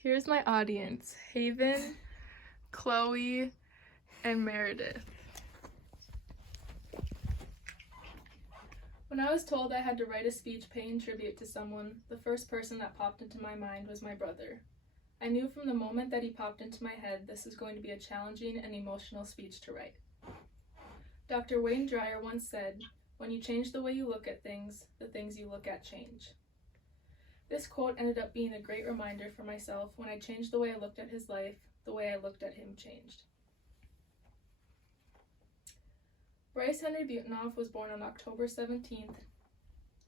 Here's my audience: Haven, Chloe, and Meredith. When I was told I had to write a speech paying tribute to someone, the first person that popped into my mind was my brother. I knew from the moment that he popped into my head this was going to be a challenging and emotional speech to write. Dr. Wayne Dyer once said, "When you change the way you look at things, the things you look at change." This quote ended up being a great reminder for myself. When I changed the way I looked at his life, the way I looked at him changed. Bryce Henry Butonoff was born on October 17th,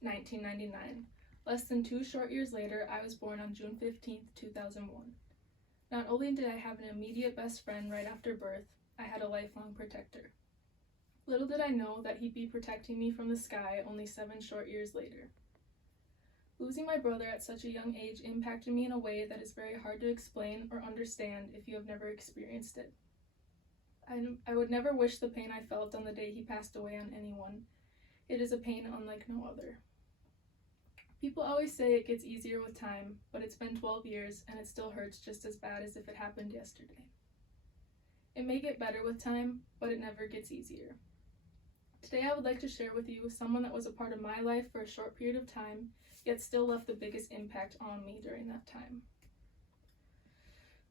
1999. Less than 2 short years later, I was born on June 15th, 2001. Not only did I have an immediate best friend right after birth, I had a lifelong protector. Little did I know that he'd be protecting me from the sky only 7 short years later. Losing my brother at such a young age impacted me in a way that is very hard to explain or understand if you have never experienced it. I would never wish the pain I felt on the day he passed away on anyone. It is a pain unlike no other. People always say it gets easier with time, but it's been 12 years and it still hurts just as bad as if it happened yesterday. It may get better with time, but it never gets easier. Today I would like to share with you someone that was a part of my life for a short period of time, yet still left the biggest impact on me during that time.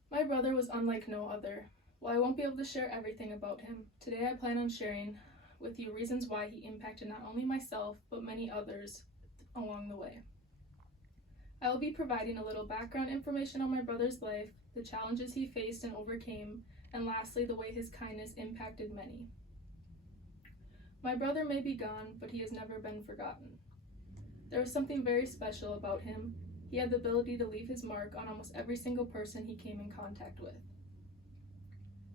My brother was unlike no other. While I won't be able to share everything about him, today I plan on sharing with you reasons why he impacted not only myself, but many others along the way. I will be providing a little background information on my brother's life, the challenges he faced and overcame, and lastly, the way his kindness impacted many. My brother may be gone, but he has never been forgotten. There was something very special about him. He had the ability to leave his mark on almost every single person he came in contact with.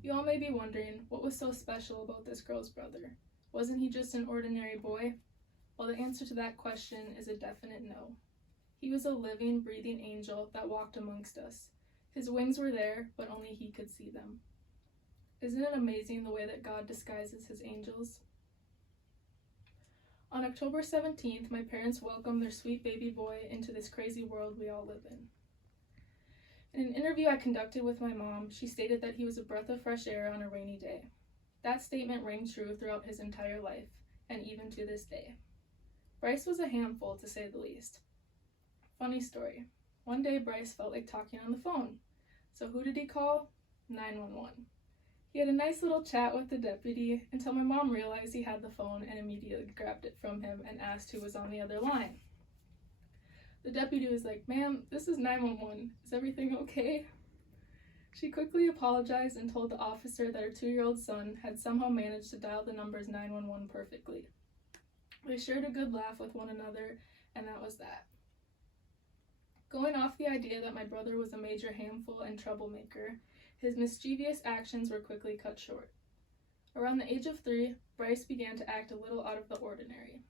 You all may be wondering, what was so special about this girl's brother? Wasn't he just an ordinary boy? Well, the answer to that question is a definite no. He was a living, breathing angel that walked amongst us. His wings were there, but only he could see them. Isn't it amazing the way that God disguises his angels? On October 17th, my parents welcomed their sweet baby boy into this crazy world we all live in. In an interview I conducted with my mom, she stated that he was a breath of fresh air on a rainy day. That statement rang true throughout his entire life, and even to this day. Bryce was a handful, to say the least. Funny story. One day, Bryce felt like talking on the phone. So who did he call? 911. He had a nice little chat with the deputy until my mom realized he had the phone and immediately grabbed it from him and asked who was on the other line. The deputy was like, "Ma'am, this is 911. Is everything okay?" She quickly apologized and told the officer that her 2-year-old son had somehow managed to dial the numbers 911 perfectly. They shared a good laugh with one another, and that was that. Going off the idea that my brother was a major handful and troublemaker, his mischievous actions were quickly cut short. Around the age of 3, Bryce began to act a little out of the ordinary.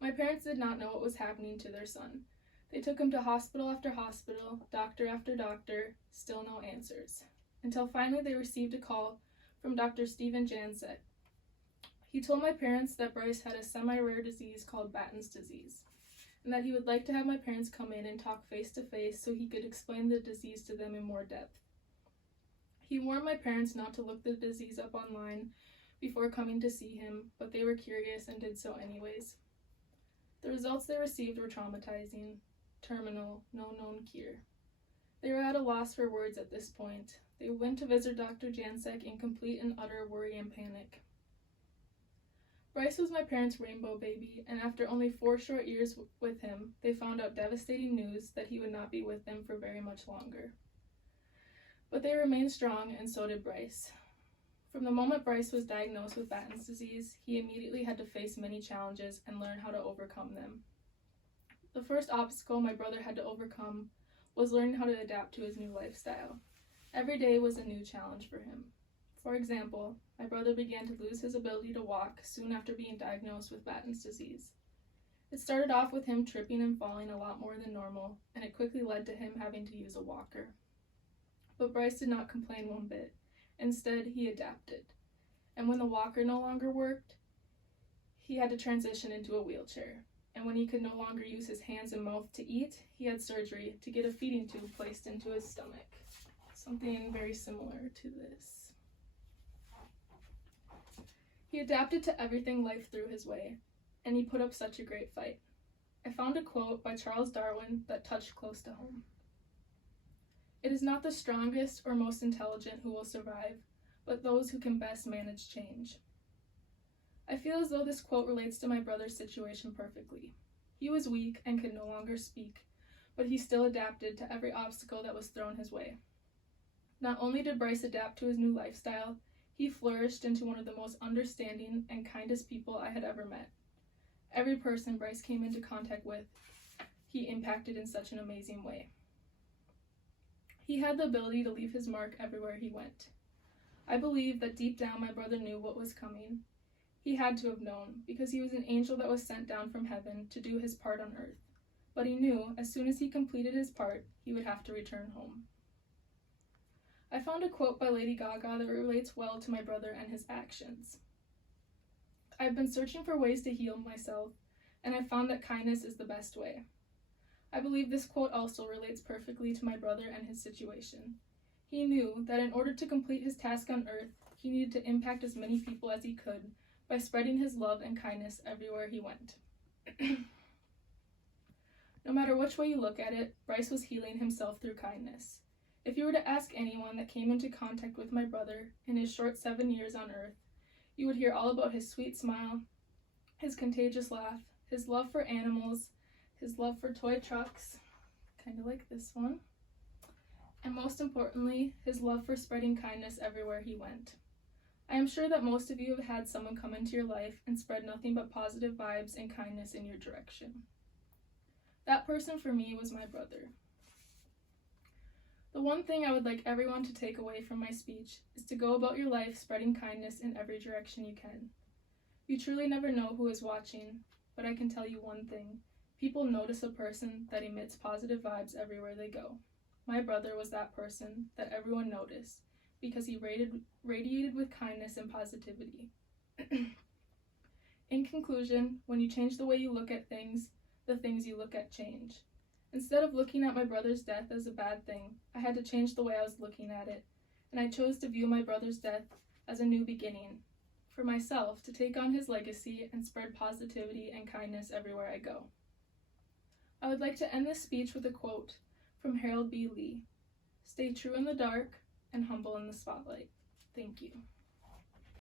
My parents did not know what was happening to their son. They took him to hospital after hospital, doctor after doctor, still no answers, until finally they received a call from Dr. Steven Jansek. He told my parents that Bryce had a semi-rare disease called Batten's disease, and that he would like to have my parents come in and talk face-to-face so he could explain the disease to them in more depth. He warned my parents not to look the disease up online before coming to see him, but they were curious and did so anyways. The results they received were traumatizing, terminal, no known cure. They were at a loss for words at this point. They went to visit Dr. Jansek in complete and utter worry and panic. Bryce was my parents' rainbow baby, and after only 4 short years with him, they found out devastating news that he would not be with them for very much longer. But they remained strong, and so did Bryce. From the moment Bryce was diagnosed with Batten's disease, he immediately had to face many challenges and learn how to overcome them. The first obstacle my brother had to overcome was learning how to adapt to his new lifestyle. Every day was a new challenge for him. For example, my brother began to lose his ability to walk soon after being diagnosed with Batten's disease. It started off with him tripping and falling a lot more than normal, and it quickly led to him having to use a walker. But Bryce did not complain one bit. Instead, he adapted. And when the walker no longer worked, he had to transition into a wheelchair. and when he could no longer use his hands and mouth to eat, he had surgery to get a feeding tube placed into his stomach. Something very similar to this. He adapted to everything life threw his way, and he put up such a great fight. I found a quote by Charles Darwin that touched close to home. "It is not the strongest or most intelligent who will survive, but those who can best manage change." I feel as though this quote relates to my brother's situation perfectly. He was weak and could no longer speak, but he still adapted to every obstacle that was thrown his way. Not only did Bryce adapt to his new lifestyle, he flourished into one of the most understanding and kindest people I had ever met. Every person Bryce came into contact with, he impacted in such an amazing way. He had the ability to leave his mark everywhere he went. I believe that deep down my brother knew what was coming. He had to have known, because he was an angel that was sent down from heaven to do his part on earth. But he knew, as soon as he completed his part, he would have to return home. I found a quote by Lady Gaga that relates well to my brother and his actions. "I've been searching for ways to heal myself, and I found that kindness is the best way." I believe this quote also relates perfectly to my brother and his situation. He knew that in order to complete his task on earth, he needed to impact as many people as he could by spreading his love and kindness everywhere he went. No matter which way you look at it, Bryce was healing himself through kindness. If you were to ask anyone that came into contact with my brother in his short 7 years on earth, you would hear all about his sweet smile, his contagious laugh, his love for animals, his love for toy trucks, kind of like this one, and most importantly, his love for spreading kindness everywhere he went. I am sure that most of you have had someone come into your life and spread nothing but positive vibes and kindness in your direction. That person for me was my brother. The one thing I would like everyone to take away from my speech is to go about your life spreading kindness in every direction you can. You truly never know who is watching, but I can tell you one thing. People notice a person that emits positive vibes everywhere they go. My brother was that person that everyone noticed because he radiated with kindness and positivity. In conclusion, when you change the way you look at things, the things you look at change. Instead of looking at my brother's death as a bad thing, I had to change the way I was looking at it, and I chose to view my brother's death as a new beginning, for myself to take on his legacy and spread positivity and kindness everywhere I go. I would like to end this speech with a quote from Harold B. Lee: "Stay true in the dark and humble in the spotlight." Thank you.